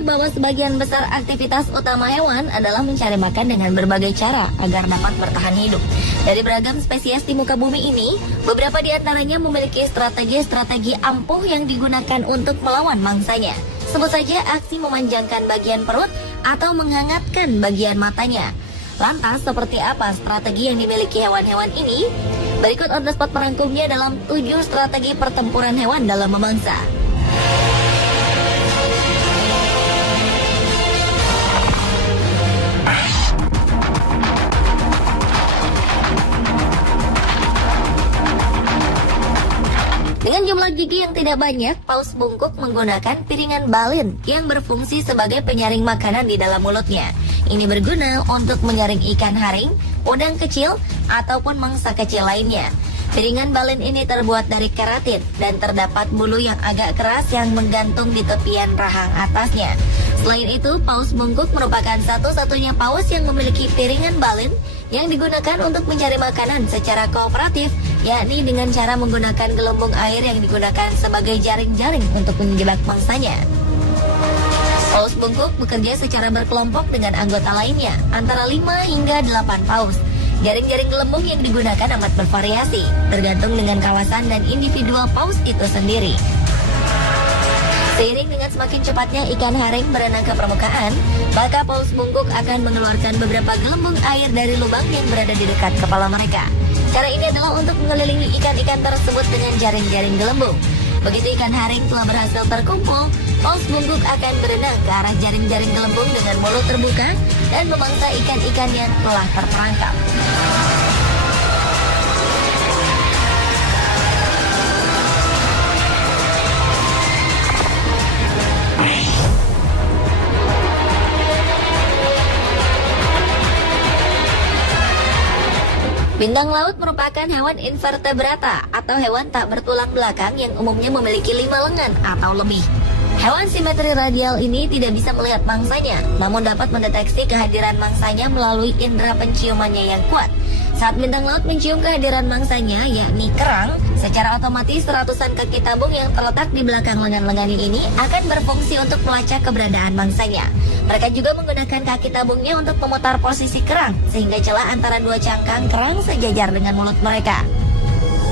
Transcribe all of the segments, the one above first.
Diketahui bahwa sebagian besar aktivitas utama hewan adalah mencari makan dengan berbagai cara agar dapat bertahan hidup. Dari beragam spesies di muka bumi ini, beberapa di antaranya memiliki strategi-strategi ampuh yang digunakan untuk melawan mangsanya. Sebut saja aksi memanjangkan bagian perut atau menghangatkan bagian matanya. Lantas, seperti apa strategi yang dimiliki hewan-hewan ini? Berikut on the spot merangkumnya dalam 7 strategi pertempuran hewan dalam memangsa. Dengan jumlah gigi yang tidak banyak, paus bungkuk menggunakan piringan balin yang berfungsi sebagai penyaring makanan di dalam mulutnya. Ini berguna untuk menyaring ikan haring, udang kecil, ataupun mangsa kecil lainnya. Piringan balin ini terbuat dari keratin dan terdapat bulu yang agak keras yang menggantung di tepian rahang atasnya. Selain itu, paus bungkuk merupakan satu-satunya paus yang memiliki piringan balin yang digunakan untuk mencari makanan secara kooperatif, yakni dengan cara menggunakan gelembung air yang digunakan sebagai jaring-jaring untuk menjebak mangsanya. Paus bungkuk bekerja secara berkelompok dengan anggota lainnya, antara 5 hingga 8 paus. Jaring-jaring gelembung yang digunakan amat bervariasi, tergantung dengan kawasan dan individual paus itu sendiri. Seiring dengan semakin cepatnya ikan haring berenang ke permukaan, maka paus bungkuk akan mengeluarkan beberapa gelembung air dari lubang yang berada di dekat kepala mereka. Cara ini adalah untuk mengelilingi ikan-ikan tersebut dengan jaring-jaring gelembung. Begitu ikan haring telah berhasil terkumpul, paus bungkuk akan berenang ke arah jaring-jaring gelembung dengan mulut terbuka dan memangsa ikan-ikan yang telah terperangkap. Bintang laut merupakan hewan invertebrata atau hewan tak bertulang belakang yang umumnya memiliki 5 lengan atau lebih. Hewan simetri radial ini tidak bisa melihat mangsanya, namun dapat mendeteksi kehadiran mangsanya melalui indera penciumannya yang kuat. Saat bintang laut mencium kehadiran mangsanya, yakni kerang, secara otomatis ratusan kaki tabung yang terletak di belakang lengan-lengannya ini akan berfungsi untuk melacak keberadaan mangsanya. Mereka juga menggunakan kaki tabungnya untuk memutar posisi kerang, sehingga celah antara dua cangkang kerang sejajar dengan mulut mereka.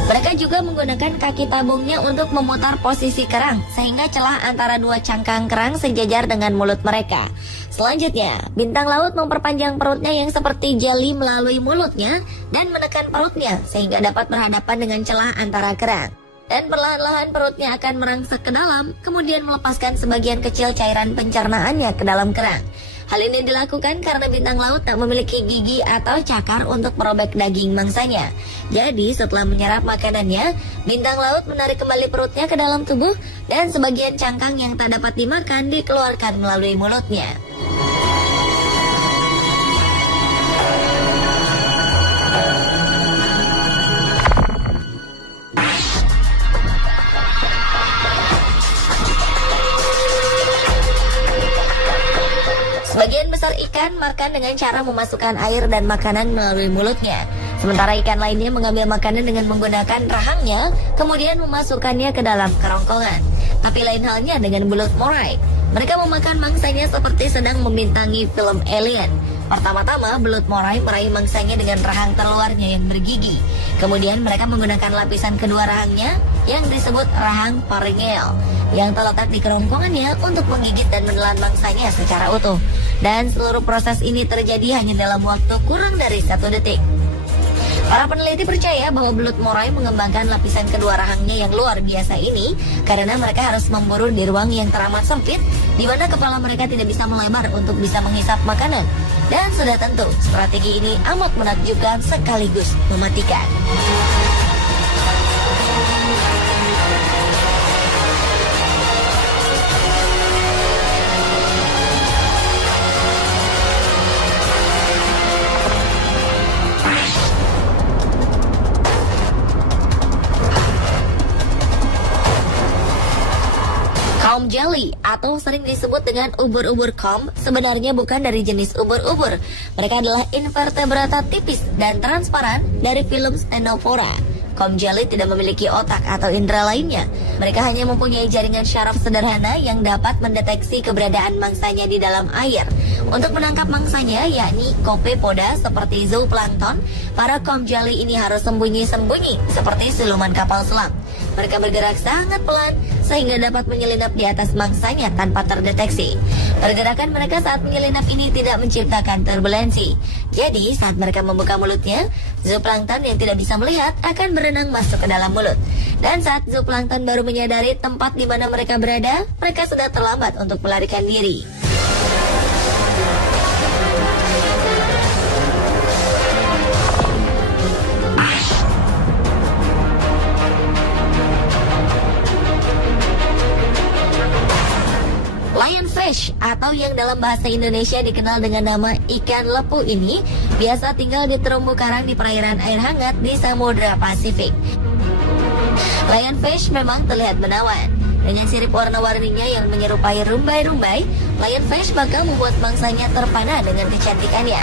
Mereka juga menggunakan kaki tabungnya untuk memutar posisi kerang, sehingga celah antara dua cangkang kerang sejajar dengan mulut mereka. Selanjutnya, bintang laut memperpanjang perutnya yang seperti jeli melalui mulutnya dan menekan perutnya, sehingga dapat berhadapan dengan celah antara kerang. Dan perlahan-lahan perutnya akan merangsek ke dalam, kemudian melepaskan sebagian kecil cairan pencernaannya ke dalam kerang. Hal ini dilakukan karena bintang laut tak memiliki gigi atau cakar untuk merobek daging mangsanya. Jadi setelah menyerap makanannya, bintang laut menarik kembali perutnya ke dalam tubuh dan sebagian cangkang yang tak dapat dimakan dikeluarkan melalui mulutnya. Sebagian besar ikan makan dengan cara memasukkan air dan makanan melalui mulutnya. Sementara ikan lainnya mengambil makanan dengan menggunakan rahangnya, kemudian memasukkannya ke dalam kerongkongan. Tapi lain halnya dengan belut moray. Mereka memakan mangsanya seperti sedang membintangi film Alien. Pertama-tama, belut moray meraih mangsanya dengan rahang terluarnya yang bergigi. Kemudian mereka menggunakan lapisan kedua rahangnya yang disebut rahang pharyngeal yang terletak di kerongkongannya untuk menggigit dan menelan mangsanya secara utuh. Dan seluruh proses ini terjadi hanya dalam waktu kurang dari 1 detik. Para peneliti percaya bahwa belut moray mengembangkan lapisan kedua rahangnya yang luar biasa ini karena mereka harus memburu di ruang yang teramat sempit, di mana kepala mereka tidak bisa melebar untuk bisa menghisap makanan. Dan sudah tentu, strategi ini amat menakjubkan sekaligus mematikan. Comb jelly atau sering disebut dengan ubur-ubur comb sebenarnya bukan dari jenis ubur-ubur. Mereka adalah invertebrata tipis dan transparan dari filum Stenophora. Comb jelly tidak memiliki otak atau indera lainnya. Mereka hanya mempunyai jaringan syaraf sederhana yang dapat mendeteksi keberadaan mangsanya di dalam air. Untuk menangkap mangsanya, yakni copepoda seperti zooplankton, para comb jelly ini harus sembunyi-sembunyi seperti siluman kapal selam. Mereka bergerak sangat pelan sehingga dapat menyelinap di atas mangsanya tanpa terdeteksi. Pergerakan mereka saat menyelinap ini tidak menciptakan turbulensi. Jadi saat mereka membuka mulutnya, zooplankton yang tidak bisa melihat akan berenang masuk ke dalam mulut. Dan saat zooplankton baru menyadari tempat di mana mereka berada, mereka sudah terlambat untuk melarikan diri. Lionfish atau yang dalam bahasa Indonesia dikenal dengan nama ikan lepu ini biasa tinggal di terumbu karang di perairan air hangat di Samudra Pasifik. Lionfish memang terlihat menawan. Dengan sirip warna-warninya yang menyerupai rumbai-rumbai, lionfish bakal membuat mangsanya terpana dengan kecantikannya.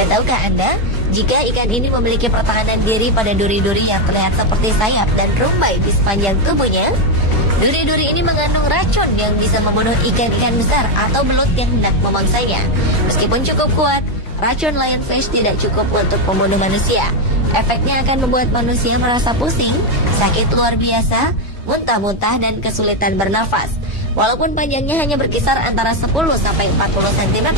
Dan tahukah Anda, jika ikan ini memiliki pertahanan diri pada duri-duri yang terlihat seperti sayap dan rumbai di sepanjang tubuhnya? Duri-duri ini mengandung racun yang bisa membunuh ikan-ikan besar atau belut yang hendak memangsanya. Meskipun cukup kuat, racun lionfish tidak cukup untuk membunuh manusia. Efeknya akan membuat manusia merasa pusing, sakit luar biasa, muntah-muntah, dan kesulitan bernafas. Walaupun panjangnya hanya berkisar antara 10 sampai 40 cm,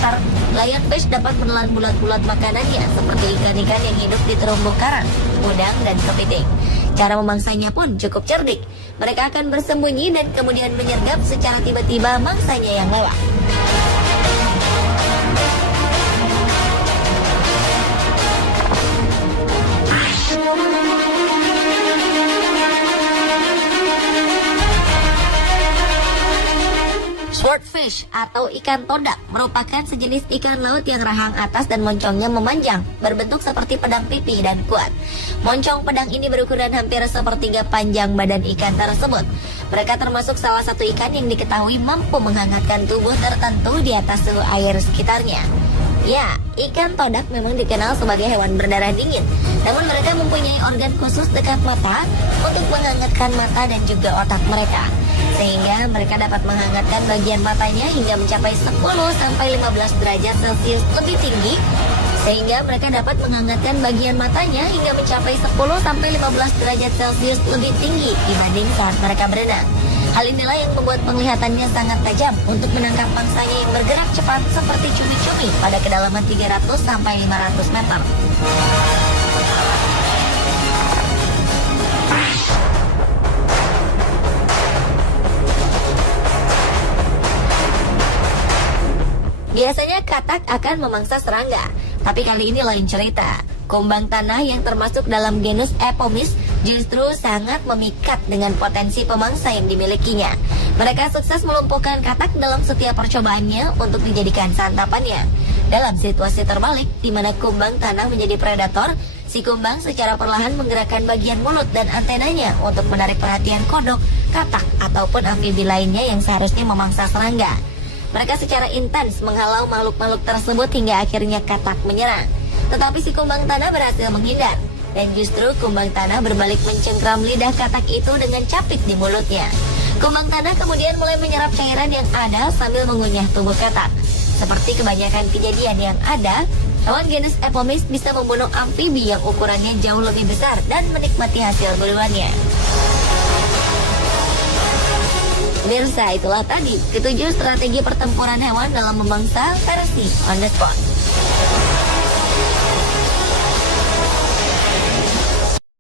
lionfish dapat menelan bulat-bulat makanannya seperti ikan-ikan yang hidup di terumbu karang, udang, dan kepiting. Cara memangsanya pun cukup cerdik. Mereka akan bersembunyi dan kemudian menyergap secara tiba-tiba mangsanya yang lewat. Swordfish atau ikan todak merupakan sejenis ikan laut yang rahang atas dan moncongnya memanjang, berbentuk seperti pedang pipih dan kuat. Moncong pedang ini berukuran hampir sepertiga panjang badan ikan tersebut. Mereka termasuk salah satu ikan yang diketahui mampu menghangatkan tubuh tertentu di atas suhu air sekitarnya. Ya, ikan todak memang dikenal sebagai hewan berdarah dingin. Namun mereka mempunyai organ khusus dekat mata untuk menghangatkan mata dan juga otak mereka. Sehingga mereka dapat menghangatkan bagian matanya hingga mencapai 10-15 derajat Celcius lebih tinggi. Sehingga mereka dapat menghangatkan bagian matanya hingga mencapai 10-15 derajat Celcius lebih tinggi dibanding saat mereka berenang. Hal inilah yang membuat penglihatannya sangat tajam untuk menangkap mangsanya yang bergerak cepat seperti cumi-cumi pada kedalaman 300-500 meter. Biasanya katak akan memangsa serangga, tapi kali ini lain cerita. Kumbang tanah yang termasuk dalam genus Epomys justru sangat memikat dengan potensi pemangsa yang dimilikinya. Mereka sukses melumpuhkan katak dalam setiap percobaannya untuk dijadikan santapannya. Dalam situasi terbalik, di mana kumbang tanah menjadi predator, si kumbang secara perlahan menggerakkan bagian mulut dan antenanya untuk menarik perhatian kodok, katak, ataupun amfibi lainnya yang seharusnya memangsa serangga. Mereka secara intens menghalau makhluk-makhluk tersebut hingga akhirnya katak menyerang. Tetapi si kumbang tanah berhasil menghindar. Dan justru kumbang tanah berbalik mencengkram lidah katak itu dengan capit di mulutnya. Kumbang tanah kemudian mulai menyerap cairan yang ada sambil mengunyah tubuh katak. Seperti kebanyakan kejadian yang ada, hewan genus Epomys bisa membunuh amfibi yang ukurannya jauh lebih besar dan menikmati hasil buruannya. Mirsa, itulah tadi 7 strategi pertempuran hewan dalam memangsa versi on the spot.